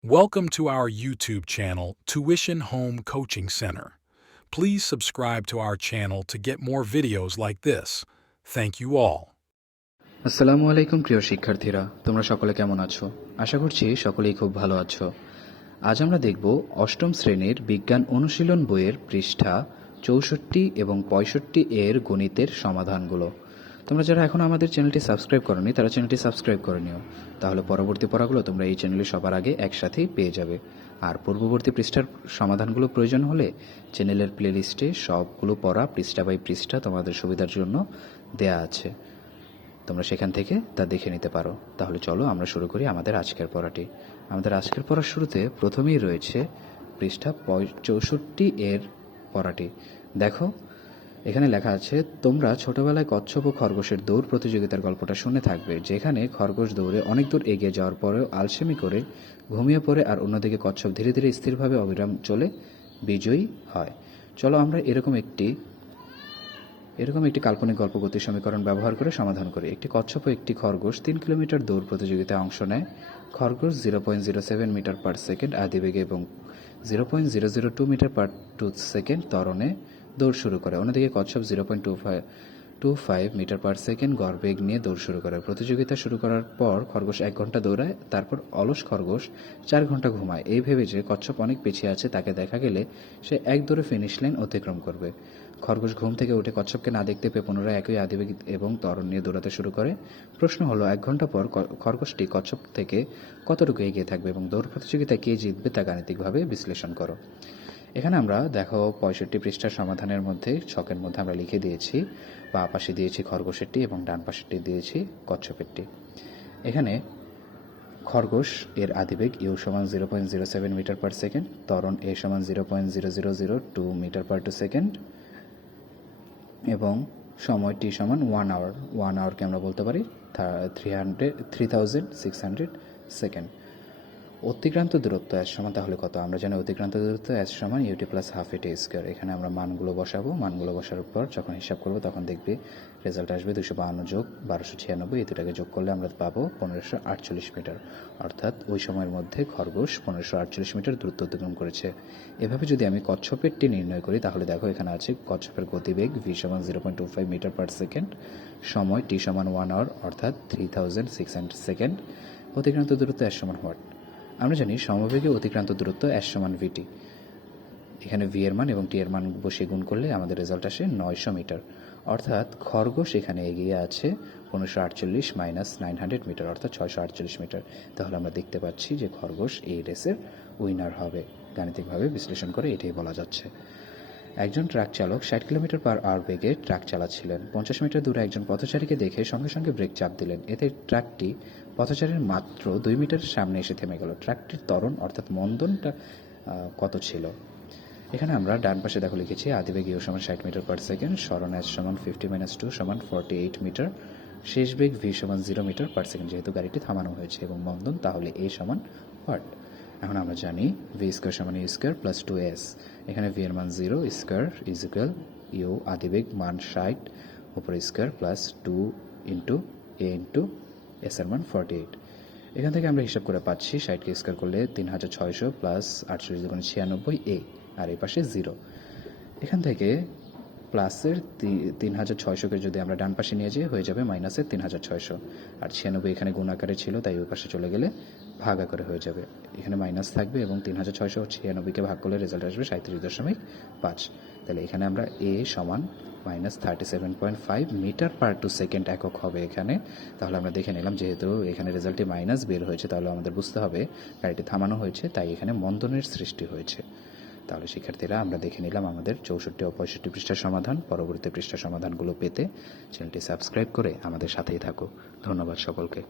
Welcome to our YouTube channel, Tuition Home Coaching Center. Please subscribe to our channel to get more videos like this. Thank you all. আসসালামু আলাইকুম প্রিয় শিক্ষার্থীরা তোমরা সকলে কেমন আছো আশা করছি সকলেই খুব ভালো আছো আজ আমরা দেখব অষ্টম শ্রেণীর বিজ্ঞান অনুশীলন বইয়ের পৃষ্ঠা চৌষট্টি এবং পঁয়ষট্টি এর গণিতের সমাধানগুলো তোমরা যারা এখন আমাদের চ্যানেলটি সাবস্ক্রাইব করনি, তারা চ্যানেলটি সাবস্ক্রাইব করে নিও। তাহলে পরবর্তী পড়াগুলো তোমরা এই চ্যানেলে সবার আগে একসাথেই পেয়ে যাবে। আর পূর্ববর্তী পৃষ্ঠার সমাধানগুলো প্রয়োজন হলে চ্যানেলের প্লেলিস্টে সবগুলো পড়া পৃষ্ঠা বাই পৃষ্ঠা তোমাদের সুবিধার জন্য দেয়া আছে। তোমরা সেখান থেকে তা দেখে নিতে পারো। তাহলে চলো আমরা শুরু করি আমাদের আজকের পড়াটি। আমাদের আজকের পড়ার শুরুতে প্রথমেই রয়েছে পৃষ্ঠা চৌষট্টি এর পড়াটি। দেখো এখানে লেখা আছে, তোমরা ছোটবেলায় কচ্ছপ ও খরগোশের দৌড় প্রতিযোগিতার গল্পটা শুনে থাকবে, যেখানে খরগোশ দৌড়ে অনেক দূর এগিয়ে যাওয়ার পরেও আলসেমি করে ঘুমিয়ে পড়ে আর অন্যদিকে কচ্ছপ ধীরে ধীরে স্থিরভাবে অবিরাম চলে বিজয়ী হয়। চলো আমরা এরকম একটি এরকম একটি কাল্পনিক গল্প গতি সমীকরণ ব্যবহার করে সমাধান করি। একটি কচ্ছপ ও একটি খরগোশ তিন কিলোমিটার দৌড় প্রতিযোগিতায় অংশ নেয়। খরগোশ zero point zero seven metre per second আদিবেগে এবং zero point zero zero two metre per two second ত্বরণে দৌড় শুরু করে। অন্যদিকে কচ্ছপ zero point two five two five metre per second গড়বেগ নিয়ে দৌড় শুরু করে। প্রতিযোগিতা শুরু করার পর খরগোশ এক ঘণ্টা দৌড়ায়, তারপর অলস খরগোশ চার ঘণ্টা ঘুমায়। এই ভেবে যে কচ্ছপ অনেক পিছিয়ে আছে, তাকে দেখা গেলে সে এক দৌড়ে ফিনিশ লাইন অতিক্রম করবে। খরগোশ ঘুম থেকে উঠে কচ্ছপকে না দেখতে পেয়ে পুনরায় একই আদিবেগ এবং তরণ নিয়ে দৌড়াতে শুরু করে। প্রশ্ন হলো, এক ঘণ্টা পর খরগোশটি কচ্ছপ থেকে কতটুকু এগিয়ে থাকবে এবং দৌড় প্রতিযোগিতায় কে জিতবে তা গাণিতিকভাবে বিশ্লেষণ করো। এখানে আমরা দেখো পঁয়ষট্টি পৃষ্ঠার সমাধানের মধ্যে ছকের মধ্যে আমরা লিখে দিয়েছি। বা পাশে দিয়েছি খরগোশেরটি এবং ডান পাশেরটি দিয়েছি কচ্ছপেরটি। এখানে খরগোশ এর আদিবেগ ইউ সমান zero point zero seven metre per second তরণ এ সমান zero point zero zero zero two metre per two second এবং সময় টি সমান ওয়ান আওয়ার। ওয়ান আওয়ারকে আমরা বলতে পারি three hundred three thousand six hundred second. অতিক্রান্ত দূরত্ব এস সমান তাহলে কত? আমরা জানি অতিক্রান্ত দূরত্ব এস সমান UT plus half AT square এখানে আমরা মানগুলো বসাবো। মানগুলো বসার পর যখন হিসাব করব, তখন দেখবে রেজাল্ট আসবে দুশো বাহান্ন যোগ বারোশো ছিয়ানব্বই। এই দুটাকে যোগ করলে আমরা পাবো পনেরোশো আটচল্লিশ মিটার। অর্থাৎ ওই সময়ের মধ্যে খরগোশ পনেরোশো আটচল্লিশ মিটার দূরত্ব অতিক্রম করেছে। এভাবে যদি আমি কচ্ছপেরটি নির্ণয় করি, তাহলে দেখো এখানে আছে কচ্ছপের গতিবেগ ভি সমান zero point two five metre per second সময় টি সমান ওয়ান আওয়ার অর্থাৎ three thousand six hundred second অতিক্রান্ত দূরত্ব এস সমান হোয়াট আমরা জানি সমবেগে অতিক্রান্ত দূরত্ব এস সমান ভিটি এখানে ভি এর মান এবং টি এর মান বসে গুণ করলে আমাদের রেজাল্ট আসে নয়শো মিটার। অর্থাৎ খরগোশ এখানে এগিয়ে আছে পনেরোশো আটচল্লিশ মাইনাস নাইন হান্ড্রেড মিটার অর্থাৎ ছয়শো আটচল্লিশ মিটার তাহলে আমরা দেখতে পাচ্ছি যে খরগোশ এই রেসের উইনার হবে। গাণিতিকভাবে বিশ্লেষণ করে এটাই বলা যাচ্ছে। একজন ট্রাক চালক ষাট কিলোমিটার পার আওয়ার বেগে ট্রাক চালাচ্ছিলেন। পঞ্চাশ মিটার দূরে একজন পথচারীকে দেখে সঙ্গে সঙ্গে ব্রেক চাপ দিলেন। এতে ট্রাকটি পথচারীর মাত্র দুই মিটার সামনে এসে থেমে গেল। ট্রাকটির ত্বরণ অর্থাৎ মন্দনটা কত ছিল? এখানে আমরা ডান পাশে দেখো লিখেছি, আদিবেগ ইউ সমান ষাট মিটার পার সেকেন্ড স্মরণ এস সমান ফিফটি মাইনাস টু সমান ফর্টি এইট মিটার, শেষ বেগ ভি সমান জিরো মিটার পার সেকেন্ড যেহেতু গাড়িটি থামানো হয়েছে এবং মন্দন, তাহলে এ সমান হোয়াট এখন আমরা জানি ভি স্কোয়ার সমান U square plus two S এখানে ভি এর মান জিরো স্কোয়ার ইজিক্যাল ইউ আদিবেগ মান ষাট, উপরে square plus two into A into S এর মান ফর্টি এইট এখান থেকে আমরা হিসাব করে পাচ্ছি ষাটকে স্কোয়ার করলে তিন হাজার ছয়শো প্লাস আটচল্লিশ দুগুণ ছিয়ানব্বই এ আর এই পাশে জিরো এখান থেকে প্লাসের তিন হাজার ছয়শোকে যদি আমরা ডান পাশে নিয়ে যাই, হয়ে যাবে মাইনাসের তিন হাজার ছয়শো। আর ছিয়ানব্বই এখানে গুণ আকারে ছিল, তাই ওই পাশে চলে গেলে ভাগ আকারে হয়ে যাবে। এখানে মাইনাস থাকবে এবং তিন হাজার ছয়শো ছিয়ানব্বইকে ভাগ করলে রেজাল্ট আসবে সাঁত্রিশ দশমিক পাঁচ। তাহলে এখানে আমরা এ সমান minus thirty seven point five metre per two second একক হবে এখানে। তাহলে আমরা দেখে নিলাম, যেহেতু এখানে রেজাল্টে মাইনাস বের হয়েছে, তাহলে আমাদের বুঝতে হবে গাড়িটি থামানো হয়েছে, তাই এখানে মন্দনের সৃষ্টি হয়েছে। তাহলে শিক্ষার্থীরা, আমরা দেখে নিলাম আমাদের চৌষট্টি ও পঁয়ষট্টি পৃষ্ঠার সমাধান। পরবর্তী পৃষ্ঠার সমাধানগুলো পেতে চ্যানেলটি সাবস্ক্রাইব করে আমাদের সাথেই থাকো ধন্যবাদ সকলকে।